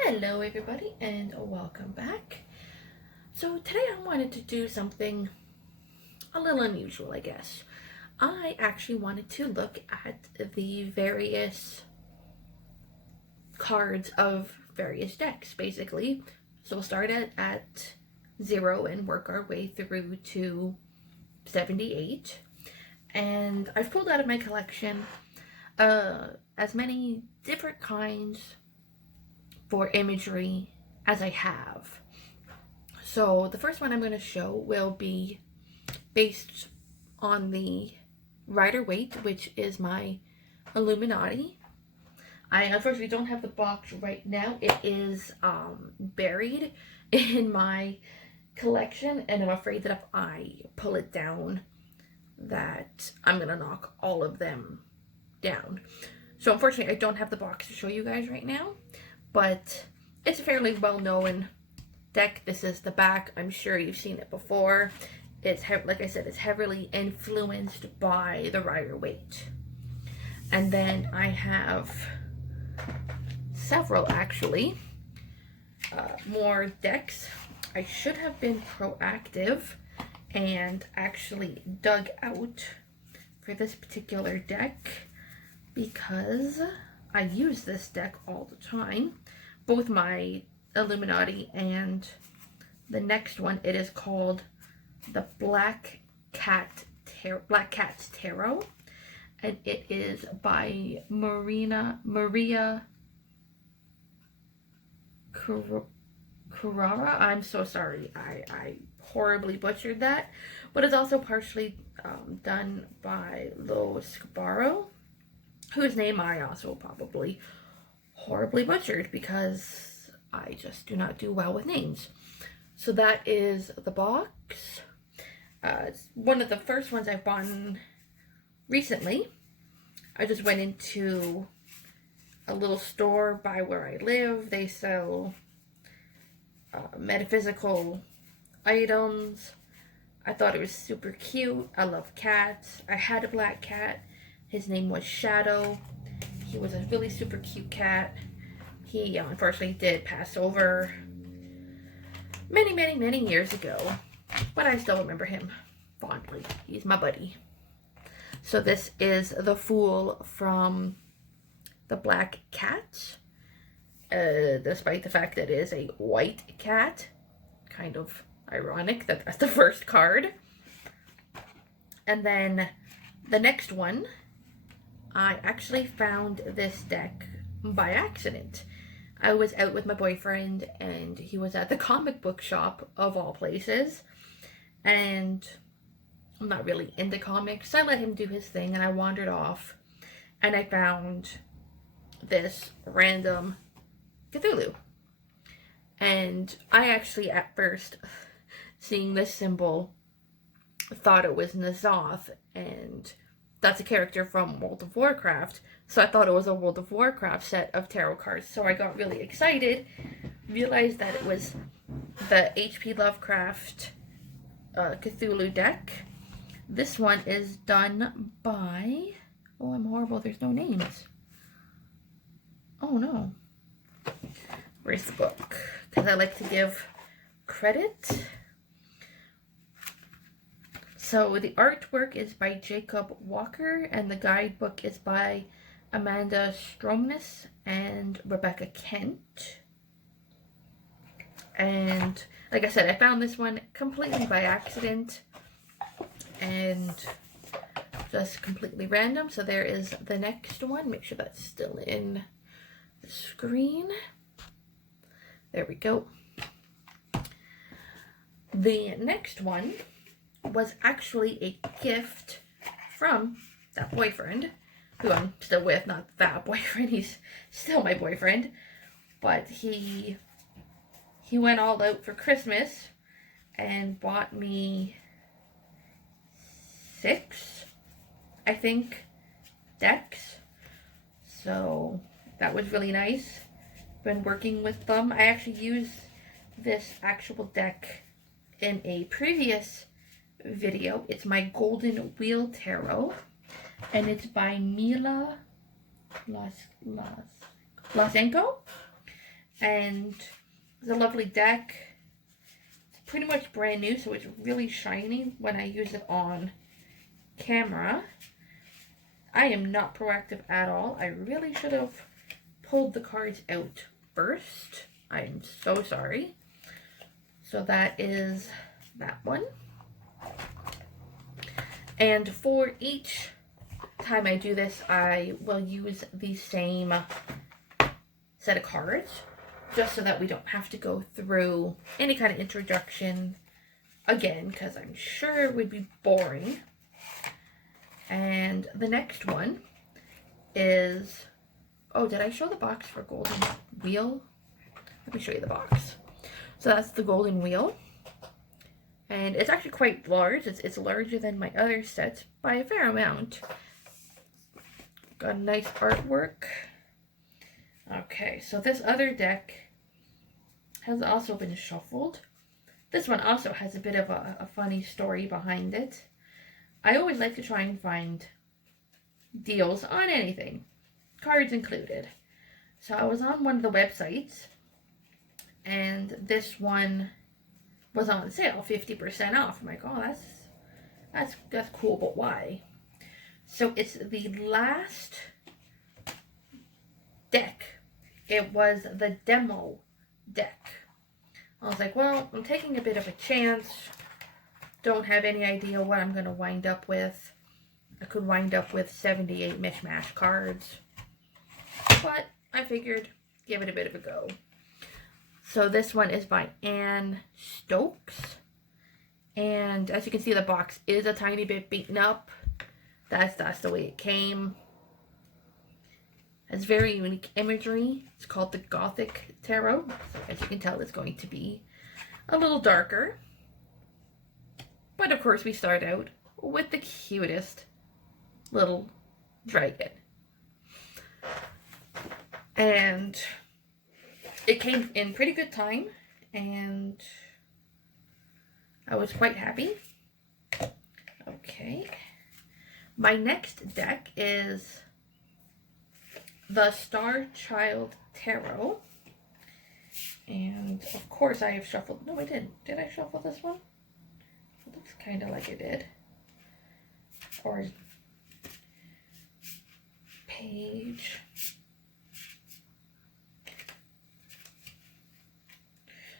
Hello everybody and welcome back. So today I wanted to do something a little unusual, I guess. I actually wanted to look at the various cards of various decks, basically. So we'll start at 0 and work our way through to 78. And I've pulled out of my collection as many different kinds for imagery as I have. So the first one I'm going to show will be based on the Rider-Waite, which is my Illuminati. I unfortunately don't have the box right now. It is buried in my collection, and I'm afraid that if I pull it down that I'm going to knock all of them down. So unfortunately I don't have the box to show you guys right now, but it's a fairly well-known deck. This is the back. I'm sure you've seen it before. It's, like I said, it's heavily influenced by the Rider-Waite. And then I have several, actually, more decks. I should have been proactive and actually dug out for this particular deck because I use this deck all the time. Both my Illuminati and the next one, it is called the Black Cat's Tarot, and it is by Maria Kuara. I'm so sorry, I horribly butchered that, but it's also partially done by Scarabeo, whose name I also probably horribly butchered because I just do not do well with names. So that is the box. It's one of the first ones I've bought recently. I just went into a little store by where I live. They sell metaphysical items. I thought it was super cute. I love cats. I had a black cat. His name was Shadow. He was a really super cute cat. He unfortunately did pass over many years ago, but I still remember him fondly. He's my buddy. So this is the Fool from the Black Cat. Despite the fact that it is a white cat. Kind of ironic that that's the first card. And then the next one, I actually found this deck by accident. I was out with my boyfriend and he was at the comic book shop of all places, and I'm not really into comics, so I let him do his thing and I wandered off and I found this random Cthulhu. And I actually at first, seeing this symbol, thought it was N'Zoth, and that's a character from World of Warcraft, so I thought it was a World of Warcraft set of tarot cards. So I got really excited, realized that it was the H.P. Lovecraft Cthulhu deck. This one is done by, oh, I'm horrible, there's no names. Oh no. Where's the book? Because I like to give credit. So the artwork is by Jacob Walker, and the guidebook is by Amanda Stromness and Rebecca Kent. And like I said, I found this one completely by accident and just completely random. So there is the next one. Make sure that's still in the screen. There we go. The next one was actually a gift from that boyfriend, who I'm still with, not that boyfriend, he's still my boyfriend, but he went all out for Christmas and bought me 6, I think, decks, so that was really nice. Been working with them. I actually used this actual deck in a previous video. It's my Golden Wheel Tarot, and it's by Mila LIANXUE. And it's a lovely deck. It's pretty much brand new, so it's really shiny when I use it on camera. I am not proactive at all. I really should have pulled the cards out first. I'm so sorry. So that is that one. And for each time I do this, I will use the same set of cards, just so that we don't have to go through any kind of introduction again, because I'm sure it would be boring. And the next one is, oh, did I show the box for Golden Wheel? Let me show you the box. So that's the Golden Wheel. And it's actually quite large. It's larger than my other sets by a fair amount. Got a nice artwork. Okay, so this other deck has also been shuffled. This one also has a bit of a funny story behind it. I always like to try and find deals on anything, cards included. So I was on one of the websites, and this one was on sale, 50% off. I'm like, oh, that's cool, but why? So it's the last deck. It was the demo deck. I was like, well, I'm taking a bit of a chance. Don't have any idea what I'm going to wind up with. I could wind up with 78 mishmash cards. But I figured, give it a bit of a go. So this one is by Stokes. And as you can see, the box is a tiny bit beaten up. That's the way it came. It's very unique imagery. It's called the Gothic Tarot. So as you can tell, it's going to be a little darker. But of course, we start out with the cutest little dragon. And it came in pretty good time, and I was quite happy. Okay. My next deck is the Star Child Tarot. And of course I have shuffled. No, I didn't. Did I shuffle this one? It looks kind of like I did. Or page.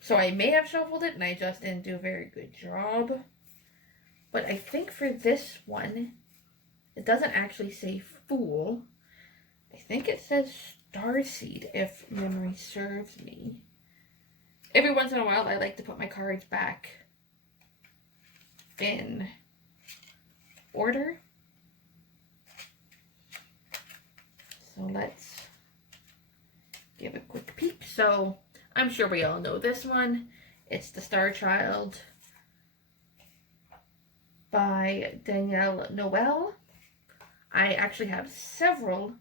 So I may have shuffled it and I just didn't do a very good job. But I think for this one, it doesn't actually say Fool. I think it says Starseed, if memory serves me. Every once in a while, I like to put my cards back in order. So let's give a quick peek. So I'm sure we all know this one. It's the Star Child by Danielle Noel. I actually have several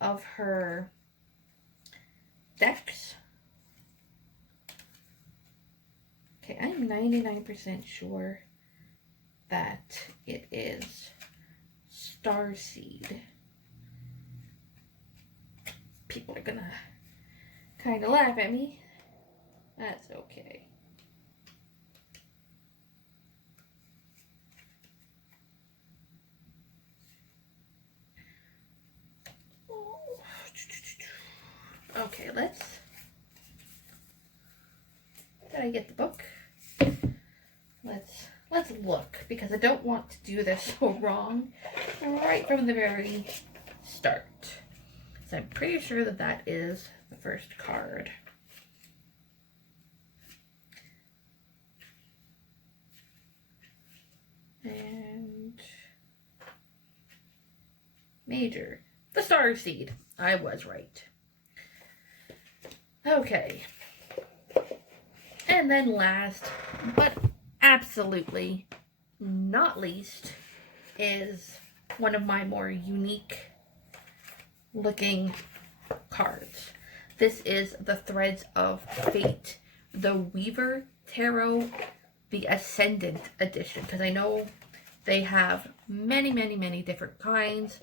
of her decks. Okay, I'm 99% sure that it is Starseed. People are gonna kind of laugh at me. That's okay. Okay, let's... Did I get the book? Let's look, because I don't want to do this so wrong right from the very start. So I'm pretty sure that that is the first card. And major. The Starseed. I was right. Okay. And then last, but absolutely not least, is one of my more unique looking cards. This is the Threads of Fate, the Weaver Tarot, the Ascendant edition, because I know they have many, many different kinds,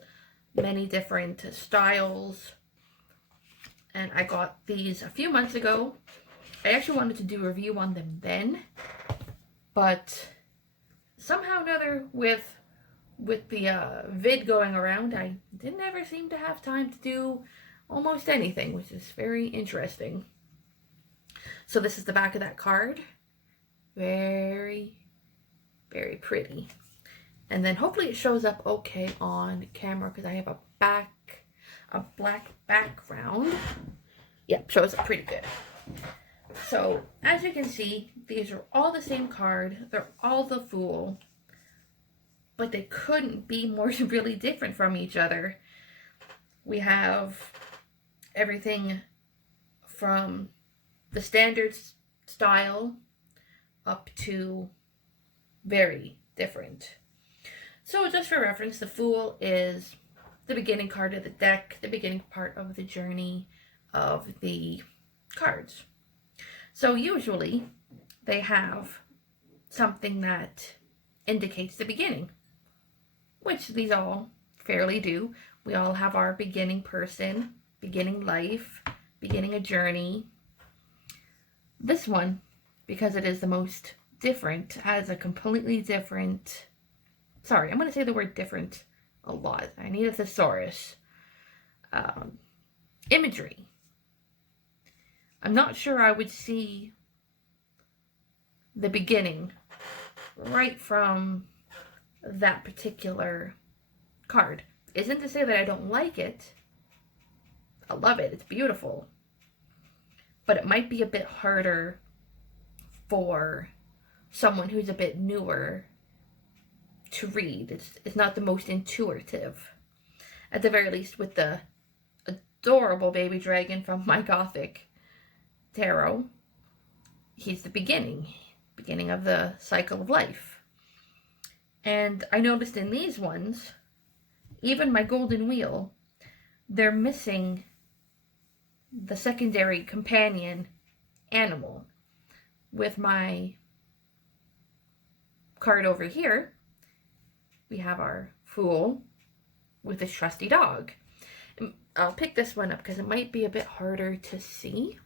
many different styles. and I got these a few months ago. I actually wanted to do a review on them then, but somehow or another with the vid going around, I didn't ever seem to have time to do almost anything, which is very interesting. So this is the back of that card. Very, very pretty. And then hopefully it shows up okay on camera because I have a black background. Yep, shows up pretty good. So as you can see, these are all the same card. They're all the Fool, but they couldn't be more really different from each other. We have everything from the standard style up to very different. So just for reference, the Fool is the beginning card of the deck, the beginning part of the journey of the cards. So usually they have something that indicates the beginning, which these all fairly do. We all have our beginning person, beginning life, beginning a journey. This one, because it is the most different, has a completely different, sorry, I'm going to say the word different a lot. I need a thesaurus. Imagery. I'm not sure I would see the beginning right from that particular card. Isn't to say that I don't like it. I love it. It's beautiful. But it might be a bit harder for someone who's a bit newer to read. It's not the most intuitive. At the very least, with the adorable baby dragon from my Gothic tarot, he's the beginning of the cycle of life. And I noticed in these ones, even my golden wheel, they're missing the secondary companion animal. With my card over here, we have our Fool with his trusty dog. I'll pick this one up because it might be a bit harder to see.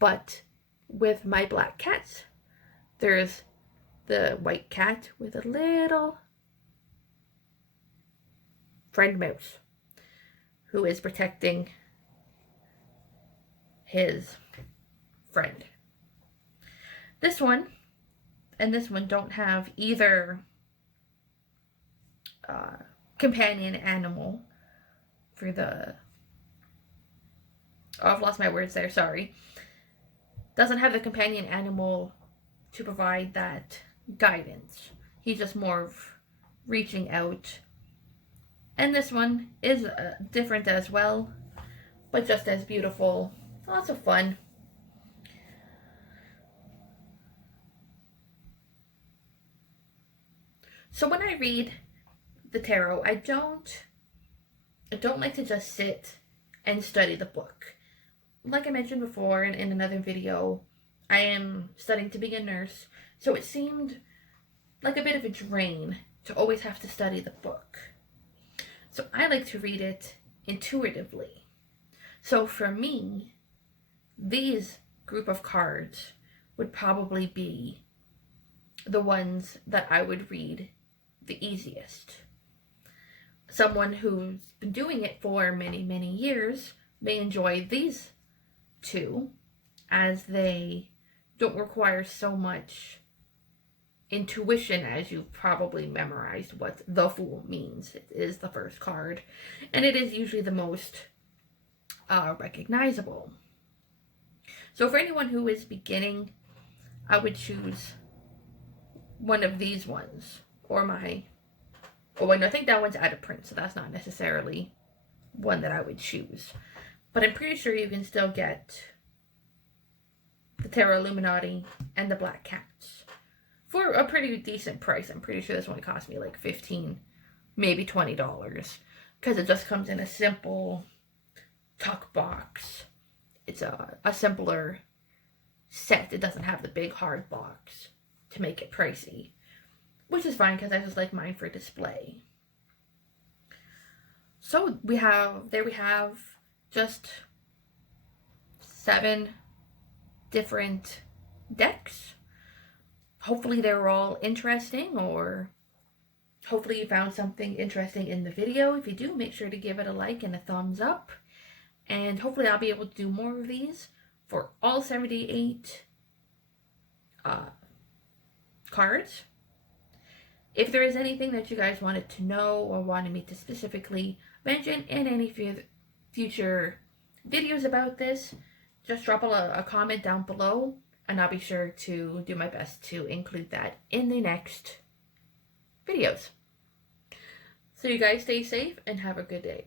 But with my black cats, there's the white cat with a little friend mouse who is protecting his friend. This one and this one don't have either companion animal for the... Oh, I've lost my words there, sorry. Doesn't have the companion animal to provide that guidance. He's just more of reaching out. And this one is different as well, but just as beautiful. Lots of fun. So when I read the tarot, I don't like to just sit and study the book. Like I mentioned before in another video, I am studying to be a nurse, so it seemed like a bit of a drain to always have to study the book. So I like to read it intuitively. So for me, these group of cards would probably be the ones that I would read the easiest. Someone who's been doing it for many, many years may enjoy these two, as they don't require so much intuition, as you've probably memorized what the Fool means. It is the first card, and it is usually the most recognizable. So for anyone who is beginning, I would choose one of these ones, or my... Oh, wait, no, I think that one's out of print, so that's not necessarily one that I would choose. But I'm pretty sure you can still get the Tarot Illuminati and the Black Cats for a pretty decent price. I'm pretty sure this one cost me like $15, maybe $20, because it just comes in a simple tuck box. It's a simpler set. It doesn't have the big hard box to make it pricey, which is fine because I just like mine for display. So we have just 7 different decks. Hopefully they were all interesting, or hopefully you found something interesting in the video. If you do, make sure to give it a like and a thumbs up. And hopefully I'll be able to do more of these for all 78 cards. If there is anything that you guys wanted to know or wanted me to specifically mention in any future videos about this, just drop a comment down below, and I'll be sure to do my best to include that in the next videos. So you guys stay safe and have a good day.